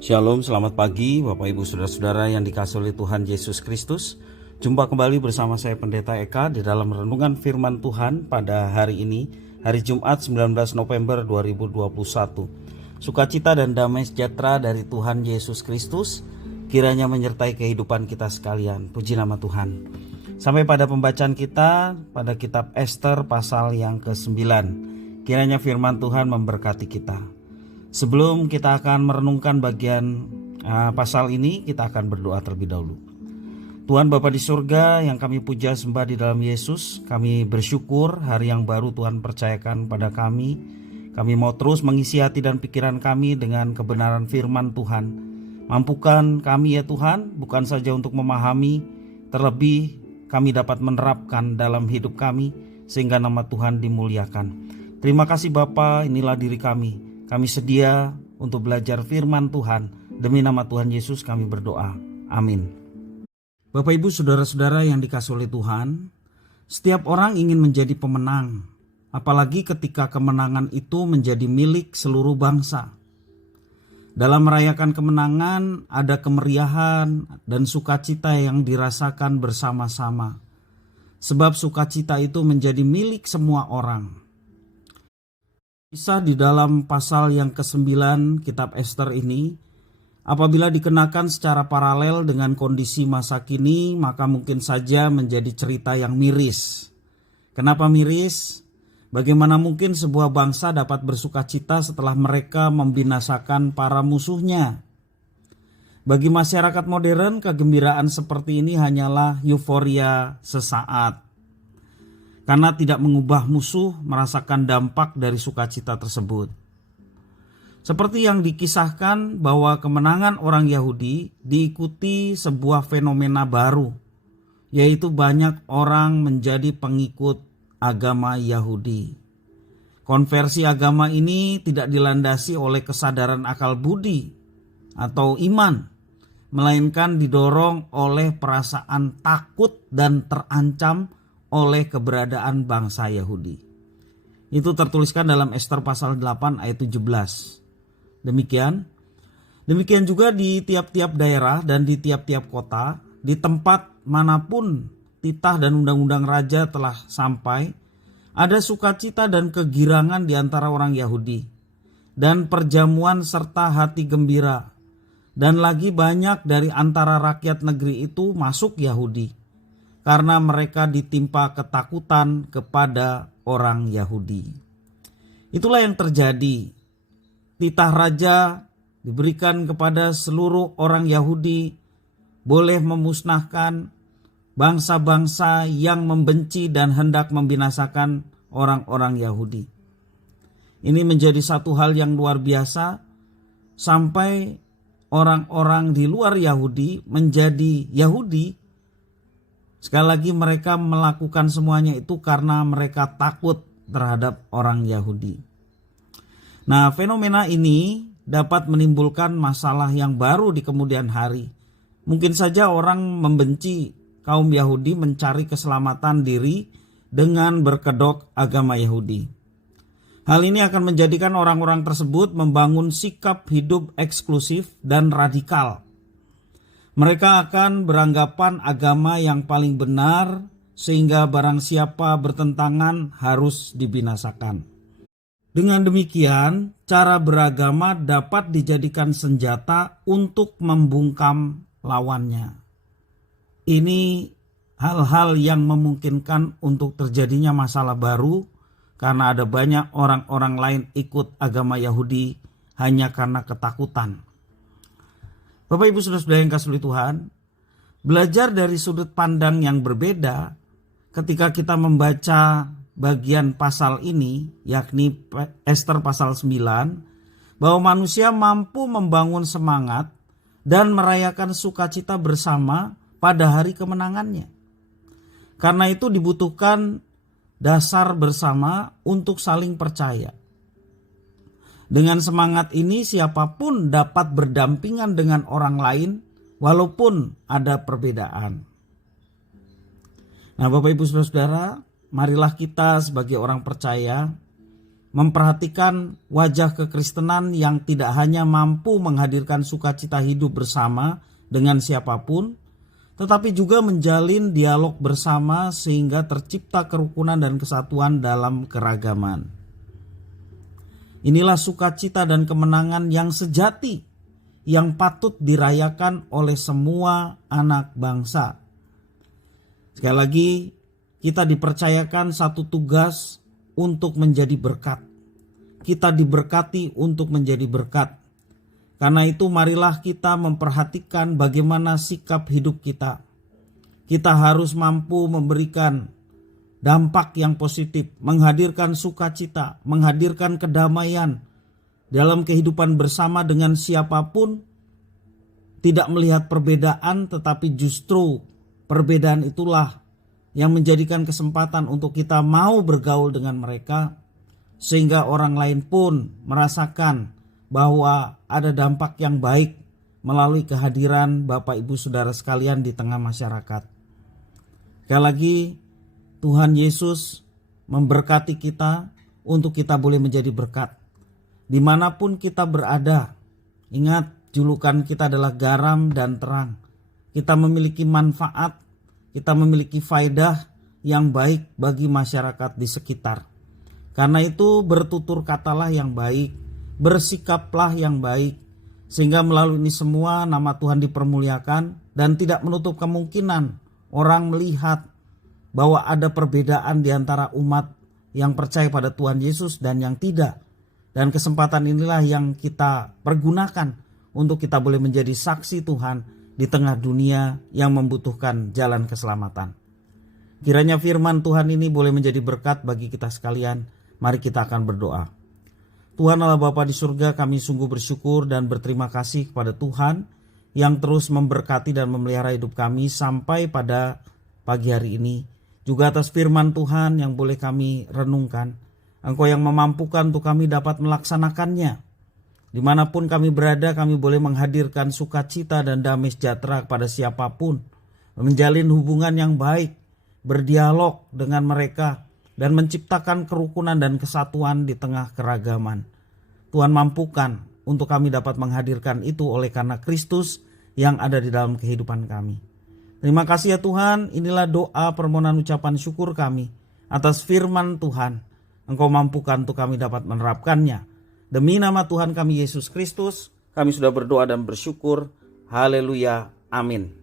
Shalom, selamat pagi Bapak Ibu Saudara-saudara yang dikasihi oleh Tuhan Yesus Kristus. Jumpa kembali bersama saya Pendeta Eka di dalam renungan firman Tuhan pada hari ini, hari Jumat 19 November 2021. Sukacita dan damai sejahtera dari Tuhan Yesus Kristus kiranya menyertai kehidupan kita sekalian. Puji nama Tuhan. Sampai pada pembacaan kita pada kitab Ester pasal yang ke-9. Kiranya firman Tuhan memberkati kita. Sebelum kita akan merenungkan bagian pasal ini, kita akan berdoa terlebih dahulu. Tuhan Bapa di surga yang kami puja sembah di dalam Yesus, kami bersyukur hari yang baru Tuhan percayakan pada kami. Kami mau terus mengisi hati dan pikiran kami dengan kebenaran firman Tuhan. Mampukan kami ya Tuhan, bukan saja untuk memahami, terlebih kami dapat menerapkan dalam hidup kami sehingga nama Tuhan dimuliakan. Terima kasih Bapa, inilah diri kami. Kami sedia untuk belajar firman Tuhan. Demi nama Tuhan Yesus kami berdoa. Amin. Bapak Ibu Saudara-saudara yang dikasihi oleh Tuhan, setiap orang ingin menjadi pemenang. Apalagi ketika kemenangan itu menjadi milik seluruh bangsa. Dalam merayakan kemenangan ada kemeriahan dan sukacita yang dirasakan bersama-sama. Sebab sukacita itu menjadi milik semua orang. Kisah di dalam pasal yang ke-9 kitab Ester ini, apabila dikenakan secara paralel dengan kondisi masa kini, maka mungkin saja menjadi cerita yang miris. Kenapa miris? Bagaimana mungkin sebuah bangsa dapat bersukacita setelah mereka membinasakan para musuhnya? Bagi masyarakat modern, kegembiraan seperti ini hanyalah euforia sesaat. Karena tidak mengubah musuh merasakan dampak dari sukacita tersebut. Seperti yang dikisahkan bahwa kemenangan orang Yahudi diikuti sebuah fenomena baru, yaitu banyak orang menjadi pengikut agama Yahudi. Konversi agama ini tidak dilandasi oleh kesadaran akal budi atau iman, melainkan didorong oleh perasaan takut dan terancam oleh keberadaan bangsa Yahudi. Itu tertuliskan dalam Ester pasal 8 ayat 17. Demikian juga di tiap-tiap daerah dan di tiap-tiap kota, di tempat manapun titah dan undang-undang raja telah sampai, ada sukacita dan kegirangan di antara orang Yahudi, dan perjamuan serta hati gembira. Dan lagi banyak dari antara rakyat negeri itu masuk Yahudi, karena mereka ditimpa ketakutan kepada orang Yahudi. Itulah yang terjadi. Titah raja diberikan kepada seluruh orang Yahudi, boleh memusnahkan bangsa-bangsa yang membenci dan hendak membinasakan orang-orang Yahudi. Ini menjadi satu hal yang luar biasa, sampai orang-orang di luar Yahudi menjadi Yahudi. Sekali lagi mereka melakukan semuanya itu karena mereka takut terhadap orang Yahudi. Nah, fenomena ini dapat menimbulkan masalah yang baru di kemudian hari. Mungkin saja orang membenci kaum Yahudi mencari keselamatan diri dengan berkedok agama Yahudi. Hal ini akan menjadikan orang-orang tersebut membangun sikap hidup eksklusif dan radikal. Mereka akan beranggapan agama yang paling benar sehingga barang siapa bertentangan harus dibinasakan. Dengan demikian, cara beragama dapat dijadikan senjata untuk membungkam lawannya. Ini hal-hal yang memungkinkan untuk terjadinya masalah baru karena ada banyak orang-orang lain ikut agama Yahudi hanya karena ketakutan. Bapak Ibu Saudara-saudara yang kasih Tuhan, belajar dari sudut pandang yang berbeda ketika kita membaca bagian pasal ini, yakni Ester pasal 9, bahwa manusia mampu membangun semangat dan merayakan sukacita bersama pada hari kemenangannya. Karena itu dibutuhkan dasar bersama untuk saling percaya. Dengan semangat ini siapapun dapat berdampingan dengan orang lain walaupun ada perbedaan. Nah Bapak Ibu Saudara-saudara, marilah kita sebagai orang percaya memperhatikan wajah kekristenan yang tidak hanya mampu menghadirkan sukacita hidup bersama dengan siapapun, tetapi juga menjalin dialog bersama sehingga tercipta kerukunan dan kesatuan dalam keragaman. Inilah sukacita dan kemenangan yang sejati yang patut dirayakan oleh semua anak bangsa. Sekali lagi, kita dipercayakan satu tugas untuk menjadi berkat. Kita diberkati untuk menjadi berkat. Karena itu marilah kita memperhatikan bagaimana sikap hidup kita. Kita harus mampu memberikan dampak yang positif, menghadirkan sukacita, menghadirkan kedamaian dalam kehidupan bersama dengan siapapun. Tidak melihat perbedaan, tetapi justru perbedaan itulah yang menjadikan kesempatan untuk kita mau bergaul dengan mereka, sehingga orang lain pun merasakan bahwa ada dampak yang baik melalui kehadiran Bapak Ibu Saudara sekalian di tengah masyarakat. Sekali lagi, Tuhan Yesus memberkati kita untuk kita boleh menjadi berkat. Dimanapun kita berada, ingat julukan kita adalah garam dan terang. Kita memiliki manfaat, kita memiliki faedah yang baik bagi masyarakat di sekitar. Karena itu bertutur katalah yang baik, bersikaplah yang baik, sehingga melalui ini semua nama Tuhan dipermuliakan dan tidak menutup kemungkinan orang melihat bahwa ada perbedaan di antara umat yang percaya pada Tuhan Yesus dan yang tidak. Dan kesempatan inilah yang kita pergunakan untuk kita boleh menjadi saksi Tuhan di tengah dunia yang membutuhkan jalan keselamatan. Kiranya firman Tuhan ini boleh menjadi berkat bagi kita sekalian. Mari kita akan berdoa. Tuhan Allah Bapa di surga, kami sungguh bersyukur dan berterima kasih kepada Tuhan yang terus memberkati dan memelihara hidup kami sampai pada pagi hari ini. Juga atas firman Tuhan yang boleh kami renungkan. Engkau yang memampukan untuk kami dapat melaksanakannya. Dimanapun kami berada, kami boleh menghadirkan sukacita dan damai sejahtera kepada siapapun. Menjalin hubungan yang baik, berdialog dengan mereka, dan menciptakan kerukunan dan kesatuan di tengah keragaman. Tuhan mampukan untuk kami dapat menghadirkan itu oleh karena Kristus yang ada di dalam kehidupan kami. Terima kasih ya Tuhan, inilah doa permohonan ucapan syukur kami atas firman Tuhan. Engkau mampukan untuk kami dapat menerapkannya. Demi nama Tuhan kami Yesus Kristus, kami sudah berdoa dan bersyukur. Haleluya. Amin.